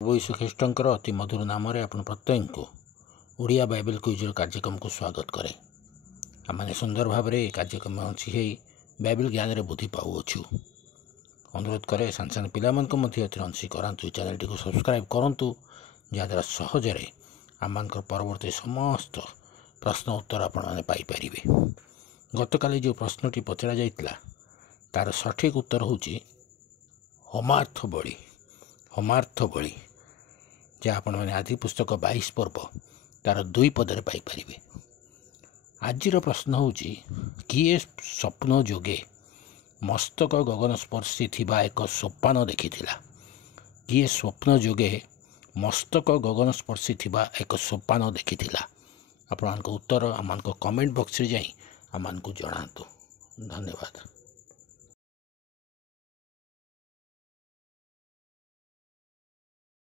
प्रभु यीशु ख्रीष्टंकर अति मधुर नाम आपण प्रत्येक को ओडिया बाइबल क्विजर कार्यक्रम को स्वागत करे। आम सुंदर भाव में कार्यक्रम अच्छी बाइबल ज्ञान में बुद्धि पाऊँ। अनुरोध करे सान सान पिला अंशी करातु चैनल टी सब्सक्राइब करूँ जहाद्वारा सहजरे आम परवर्ती समस्त प्रश्न उत्तर आपरे। गतकाली जो प्रश्नटी पचरा जाइतिला तार सठिक उत्तर होची होमार्थ बलि। होमार्थ बलि जहाँ आपण मैंने आदि पुस्तक 22 पर्व तार 2 पदरे पाइपर। आज प्रश्न होची किए स्वप्न जोगे मस्तक गगन स्पर्शी थिबा एक सोपान देखिथिला। किए स्वप्न जोगे मस्तक गगन स्पर्शी थिबा एक सोपान देखिथिला। आपण उत्तर आम कमेंट बॉक्स रे जाई आम जणातु। धन्यवाद।